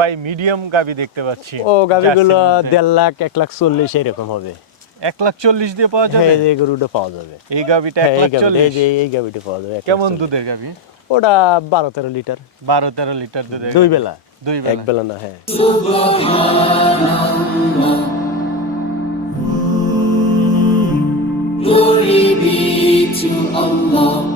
ভাই মিডিয়াম গাবি দেখতে পাচ্ছি ও গাভিগুলো জার্সির দেড় লাখ এক লাখ চল্লিশ এরকম হবে। এক লাখ চল্লিশ দিয়ে পাওয়া যাবে? হ্যাঁ এই গরুটা পাওয়া যাবে। এই গাবিটা এক হ্যাঁ এই লাখ চল্লিশ। এই যে এই গাভিটা পাওয়া যাবে কেমন দুধের গাবি? ওটা বারো তেরো লিটার। বারো তেরো লিটার দুধের দুই বেলা। দুই এক বেলা বেলা না হ্যাঁ। Glory be to Allah.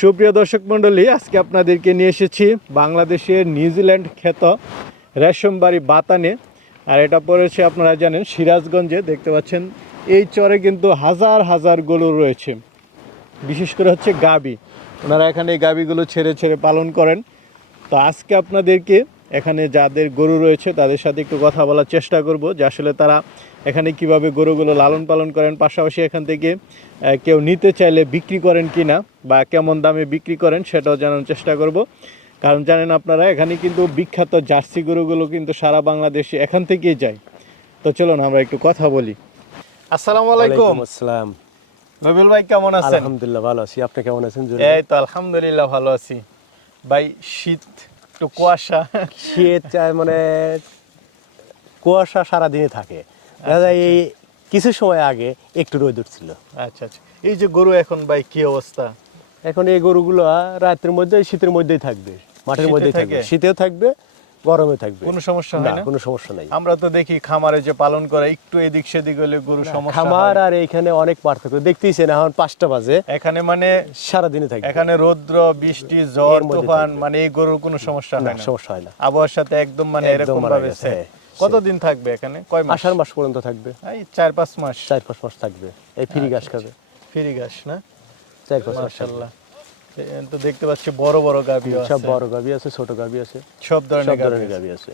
সুপ্রিয় দর্শক মণ্ডলী, আজকে আপনাদেরকে নিয়ে এসেছি বাংলাদেশের নিউজিল্যান্ড খ্যাত রেশমবাড়ি বাতানে। আর এটা পড়েছে আপনারা জানেন, সিরাজগঞ্জে দেখতে পাচ্ছেন, এই চরে কিন্তু হাজার হাজার গরু রয়েছে। বিশেষ করে হচ্ছে গাবি। ওনারা এখানে এই গাবিগুলো ছেড়ে ছেড়ে পালন করেন। তো আজকে আপনাদেরকে এখানে যাদের গরু রয়েছে তাদের সাথে একটু কথা বলার চেষ্টা করব যে আসলে তারা এখানে কীভাবে গরুগুলো লালন পালন করেন। পাশাপাশি এখান থেকে কেউ নিতে চাইলে বিক্রি করেন কি না বা কেমন দামে বিক্রি করেন সেটাও জানার চেষ্টা করব। কারণ জানেন আপনারা এখানে কিন্তু বিখ্যাত জার্সি গরুগুলো কিন্তু সারা বাংলাদেশে এখান থেকেই যায়। তো চলুন আমরা একটু কথা বলি। আসসালামু আলাইকুম। আসসালাম। নবিল ভাই কেমন আছেন? আলহামদুলিল্লাহ ভালো আছি। আপনি কেমন আছেন এই তো আলহামদুলিল্লাহ ভালো আছি। ভাই শীত একটু কুয়াশা। শীত মানে কুয়াশা সারাদিনে থাকে। দেখা যায় এই কিছু সময় আগে একটু রোদ উঠছিল। আচ্ছা আচ্ছা। এই যে গরু এখন ভাই কি অবস্থা? এখন এই গরুগুলো রাতের মধ্যে শীতের মধ্যেই থাকবে মাঠের মধ্যেই থাকবে। শীতেও থাকবে গরমে থাকবে। কোনো সমস্যা হয় না কোনো সমস্যা নাই। আমরা তো দেখি খামারে যে পালন করে একটু এদিক সেদিক হলে গরু সমস্যা খামার আর এইখানে অনেক পার্থক্য। দেখতেইছেন এখন পাঁচটা বাজে। এখানে মানে সারাদিনে থাকবে। এখানে রৌদ্র বৃষ্টি জ্বর তুফান মানে এই গরুর কোনো সমস্যা হয় না। সমস্যা হয় না। আবহাওয়ার সাথে একদম মানে এরকম ভাবে হ্যাঁ, কতদিন থাকবে এখানে? কয় মাস? আষাঢ় মাস পর্যন্ত থাকবে। এই চার পাঁচ মাস। চার পাঁচ মাস থাকবে। এই ফ্রি আচ্ছা, ঘাস খাবে ফিরি ঘাস না? চার পাঁচ মাস মাশাআল্লাহ। তো দেখতে পাচ্ছি বড় বড় গাভী সব বড় গাবি আছে ছোট গাবি আছে। সব ধরনের গাভী আছে।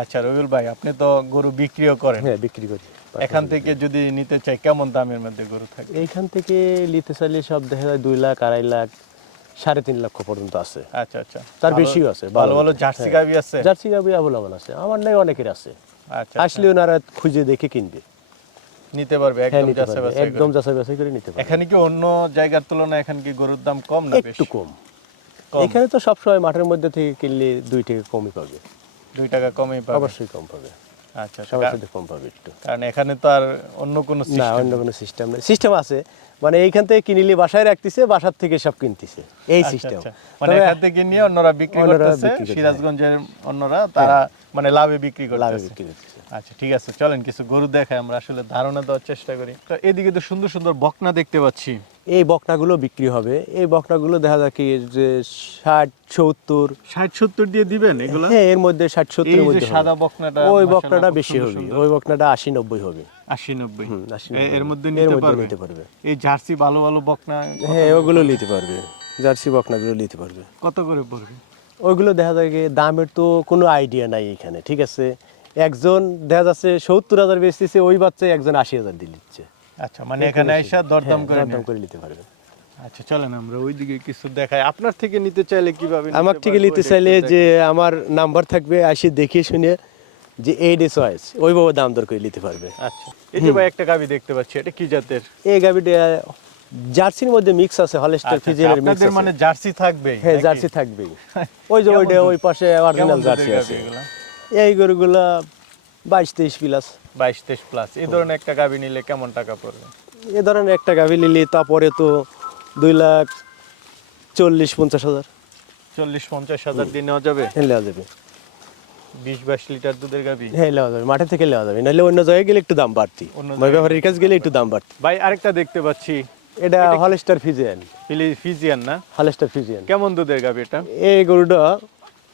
আচ্ছা রবিউল ভাই আপনি তো গরু বিক্রিও করেন। হ্যাঁ বিক্রি করি। এখান থেকে যদি নিতে চাই কেমন দামের মধ্যে গরু থাকে? এইখান থেকে নিতে চাইলে সব দেখা যায় দুই লাখ আড়াই লাখ সাড়ে তিন লক্ষ পর্যন্ত আছে। আচ্ছা আচ্ছা। তার বেশিও আছে ভালো ভালো জার্সি হ্যাঁ। গাভী আছে? জার্সি গাবি অ্যাভেলেবল আছে। আমার নাই অনেকের আছে। আচ্ছা আসলে ওনারা খুঁজে দেখে কিনবে। আচ্ছা। নিতে পারবে হ্যাঁ একদম যাচাই বাছাই একদম করে। যাচাই বাছাই করে নিতে পারবে। এখানে কি অন্য জায়গার তুলনায় এখানে কি গরুর দাম কম না একটু কম। এখানে তো সবসময় মাঠের মধ্যে থেকে কিনলে দুই টাকা কমই পাবে। দুই টাকা কমই পাবে? অবশ্যই কম পাবে। আচ্ছা সবার সাথে কম পাবে একটু। কারণ এখানে তো আর অন্য কোনো না অন্য কোনো সিস্টেম নেই। সিস্টেম আছে মানে এইখান থেকে কিনিলে বাসায় রাখতেছে বাসার থেকে সব কিনতেছে। এই আচ্ছা, সিস্টেম আচ্ছা। মানে এখান থেকে নিয়ে অন্যরা বিক্রি করতেছে সিরাজগঞ্জের অন্যরা তারা মানে লাভে বিক্রি করতেছে। আচ্ছা ঠিক আছে চলেন কিছু গরু দেখাই আমরা আসলে ধারণা দেওয়ার চেষ্টা করি। তো এদিকে তো সুন্দর সুন্দর বকনা দেখতে পাচ্ছি। এই বকনাগুলো বিক্রি হবে। এই বকনাগুলো দেখা যায় কি যে ষাট সত্তর। ষাট সত্তর দিয়ে দিবেন এগুলো? হ্যাঁ এর মধ্যে ষাট মধ্যে সাদা। বকনাটা ওই বকনাটা বেশি হবে। ওই বকনাটা আশি নব্বই হবে। আশি নব্বই। এর মধ্যে নিতে পারবে? এই জার্সি ভালো ভালো বকনা হ্যাঁ ওগুলো নিতে পারবে। জার্সি বকনাগুলো নিতে পারবে। কত করে পড়বে? ওইগুলো দেখা যায় কি দামের তো কোনো আইডিয়া নাই এখানে ঠিক আছে? একজন দেখা যাচ্ছে সত্তর হাজার বেচতেছে ওই বাচ্চা একজন আশি হাজার দিয়ে দিচ্ছে আচ্ছা মানে এখানে আইসা দরদাম হ্যাঁ, করে দরদাম করে নিতে পারবে। আচ্ছা চলেন আমরা ওইদিকে কিছু দেখাই। আপনার থেকে নিতে চাইলে কীভাবে আমার থেকে নিতে চাইলে যে আমার নাম্বার থাকবে আসি দেখে শুনে যে চয়েস ওইভাবে দাম দর করে নিতে পারবে। আচ্ছা। এই যে ভাই একটা গাবি দেখতে পাচ্ছি এটা কি জাতের? এই গাবিটা জার্সির মধ্যে মিক্স আছে হলস্টার আচ্ছা, মিক্স আছে। মানে জার্সি থাকবে হ্যাঁ জার্সি থাকবেই। ওই যে ওইটা ওই পাশে অরিজিনাল জার্সি আছে। এই গরুগুলা বাইশ তেইশ প্লাস বাইশ তেইশ প্লাস এই ধরনের একটা গাবি নিলে কেমন টাকা পড়বে? এ ধরনের একটা গাভি নিলে তারপরে তো দুই লাখ চল্লিশ পঞ্চাশ হাজার। চল্লিশ পঞ্চাশ হাজার দিয়ে নেওয়া যাবে? হ্যাঁ নেওয়া যাবে। বিশ বাইশ লিটার দুধের গাবি হ্যাঁ নেওয়া যাবে। মাঠে থেকে নেওয়া যাবে। নাহলে অন্য জায়গায় গেলে একটু দাম বাড়তি। মানে ব্যবহারের কাছে গেলে একটু দাম বাড়তি। ভাই আরেকটা দেখতে পাচ্ছি। এটা হলস্টার ফিজিয়ান। ফিজিয়ান না? Holstein Friesian. কেমন দুধের গাবি এটা? এই গরুটা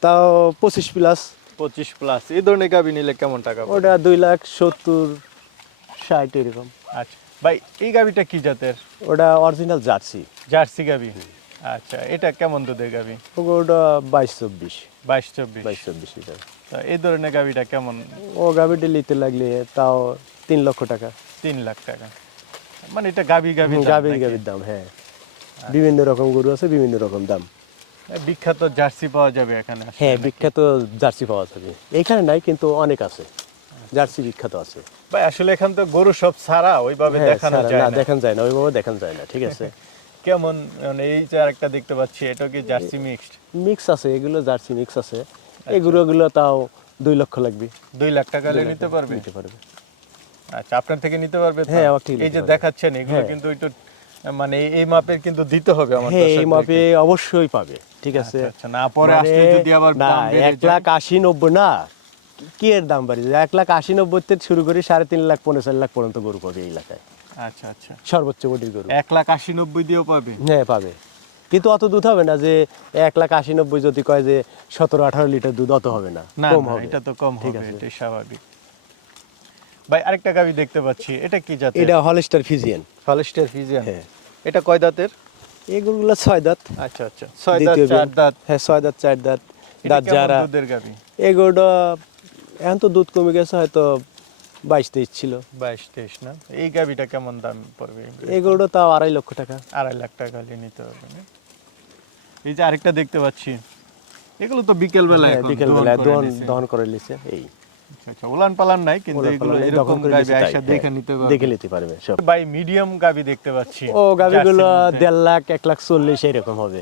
তাও পঁচিশ প্লাস পঁচিশ প্লাস এই ধরনের গাবি নিলে কেমন টাকা ওটা দুই লাখ সত্তর ষাট এরকম। আচ্ছা। ভাই এই গাভিটা কি জাতের? ওটা অরিজিনাল জার্সি। জার্সি গাভি। আচ্ছা এটা কেমন দুধের গাভি? ওটা বাইশ চব্বিশ। বাইশ চব্বিশ? বাইশ চব্বিশ লিটার এই ধরনের গাভিটা কেমন? ও গাভিটা নিতে লাগলে তাও তিন লক্ষ টাকা। তিন লাখ টাকা। মানে এটা গাভি গাভি দাম গাভীর দাম হ্যাঁ। বিভিন্ন রকম গরু আছে বিভিন্ন রকম দাম। বিখ্যাত জার্সি পাওয়া যাবে এখানে হ্যাঁ বিখ্যাত জার্সি পাওয়া যাবে। এখানে নাই কিন্তু অনেক আছে। জার্সি বিখ্যাত আছে। ভাই আসলে এখান তো গরু সব ছাড়া ওইভাবে হ্যাঁ, দেখানো যায় না। দেখানো যায় না ওইভাবে দেখানো যায় না ঠিক আছে? কেমন মানে এই যে আরেকটা দেখতে পাচ্ছি এটা কি জার্সি মিক্সড? মিক্স আছে এগুলো জার্সি মিক্স আছে। এগুলো গুলো তাও দুই লক্ষ লাগবে। দুই লাখ টাকা নিতে পারবে? নিতে পারবে। আচ্ছা আপনার থেকে নিতে পারবে হ্যাঁ, এই যে দেখাচ্ছেন এগুলো হ্যাঁ। কিন্তু একটু মানে এই- মাপের কিন্তু দিতে হবে আমার হ্যাঁ এই মাপে অবশ্যই পাবে ঠিক আছে? আচ্ছা, আচ্ছা, না পরে মানে আসলে যদি আবার দাম বেড়ে এক যায়? লাখ আশি নব্বই না কি এর দাম বাড়ি? এক লাখ আশি নব্বই থেকে শুরু করে সাড়ে তিন লাখ পনেরো চার লাখ পর্যন্ত গরু পাবে এই এলাকায়। আচ্ছা আচ্ছা। সর্বোচ্চ বডির গরু। এক লাখ আশি নব্বই দিয়েও পাবে? হ্যাঁ পাবে। কিন্তু অত দুধ হবে না যে এক লাখ আশি নব্বই যদি কয় যে সতেরো আঠারো লিটার দুধ অত হবে না। কম হবে। এটা তো কম হবে। এটাই স্বাভাবিক। ভাই আরেকটা গাবি দেখতে পাচ্ছি। এটা কি জাতের? এটা হলস্টার ফিজিয়ান। Holstein Friesian. হ্যাঁ। এটা কয় দাঁতের? এই গরুগুলো ছয় দাঁত। আচ্ছা আচ্ছা। ছয় দাঁত চার। দাঁত। হ্যাঁ ছয় দাঁত চার দাঁত। এটা দাঁত যারা দুধের গাবি? এই গরুটা এখন তো দুধ কমে গেছে হয়তো বাইশ তেইশ ছিল। বাইশ তেইশ না? এই গাবিটা কেমন দাম পড়বে? গরুটা তাও আড়াই লক্ষ টাকা। আড়াই লাখ টাকা হলে নিতে হবে এই যে আরেকটা দেখতে পাচ্ছি। এগুলো তো বিকেল বেলা হ্যাঁ, বিকেল বেলায় দহন দহন করে নিছে এই। আচ্ছা আচ্ছা উলান পালান নাই কিন্তু এগুলো এরকম গাবি হ্যাঁ, দেখে নিতে পারবে। দেখে নিতে পারবে সব। ভাই মিডিয়াম গাবি দেখতে পাচ্ছি ও জার্সির দেড় লাখ এক লাখ চল্লিশ এরকম হবে।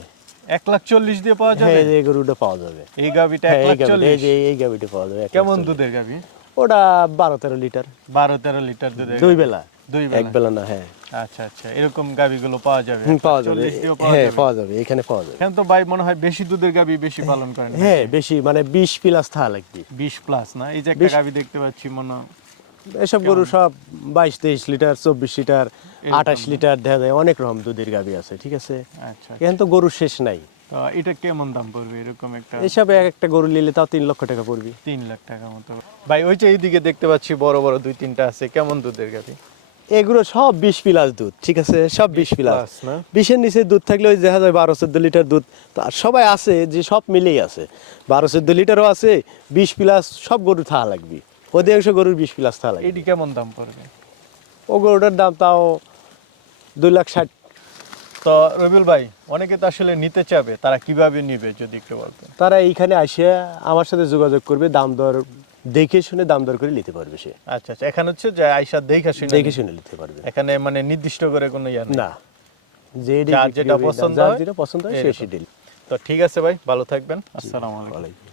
এক লাখ চল্লিশ দিয়ে পাওয়া হ্যাঁ যাবে এই গরুটা পাওয়া যাবে। এই গাবিটা হ্যাঁ এই লাখ গাভিটা গাভিটা পাওয়া যাবে কেমন দুধের গাবি? ওটা বারো তেরো লিটার। বারো তেরো লিটার দুই বেলা। দুই এক বেলা না হ্যাঁ। আচ্ছা আচ্ছা। এরকম গাবিগুলো পাওয়া যাবে। পাওয়া যাবে। 40 দিয়েও পাওয়া হ্যাঁ পাওয়া যাবে। এখানে পাওয়া যাবে। এখন তো ভাই মনে হয় বেশি দুধের গাবি বেশি পালন করেন হ্যাঁ বেশি মানে বিশ প্লাস থা লাগবে বিশ প্লাস না? এই যে একটা গাবি দেখতে পাচ্ছি মনে এসব গরু সব বাইশ তেইশ লিটার চব্বিশ লিটার আঠাশ লিটার দেখা যায়। অনেক রকম দুধের গাভি আছে ঠিক আছে? আচ্ছা এখানে তো গরু শেষ নাই। তো এটা কেমন দাম পড়বে? এরকম একটা একটা গরু নিলে তাও তিন লক্ষ টাকা পড়বে। তিন লাখ টাকা মতো। ভাই ওই যে এইদিকে দেখতে পাচ্ছি বড় বড় দুই তিনটা আছে। কেমন দুধের এগুলো সব বিশ প্লাস দুধ ঠিক আছে? সব বিশ প্লাস। বিশের নিচে দুধ থাকলে ওই দেখা যায় বারো চোদ্দ লিটার দুধ আর সবাই আছে যে সব মিলেই আছে। বারো চোদ্দ লিটারও আছে বিশ প্লাস সব গরু থাকা লাগবে। অধিকাংশ গরুর বিশ প্লাস থাকা লাগবে। এটি কেমন দাম পড়বে? ও গরুটার দাম তাও দুই লাখ ষাট তো রবিউল ভাই অনেকে তো আসলে নিতে চাবে তারা কীভাবে নিবে যদি একটু বলতেন? তারা এইখানে আসে আমার সাথে যোগাযোগ করবে দাম দর দেখে শুনে দাম দর করে নিতে পারবে সে। আচ্ছা আচ্ছা এখানে হচ্ছে যে আইসা দেখে শুনে দেখে শুনে নিতে পারবে। এখানে মানে নির্দিষ্ট করে কোনো ইয়া না যে যেটা পছন্দ হয়, যেটা পছন্দ হয় সে। সেটাই। তো ঠিক আছে ভাই ভালো থাকবেন। আসসালামু আলাইকুম। ওয়ালাইকুম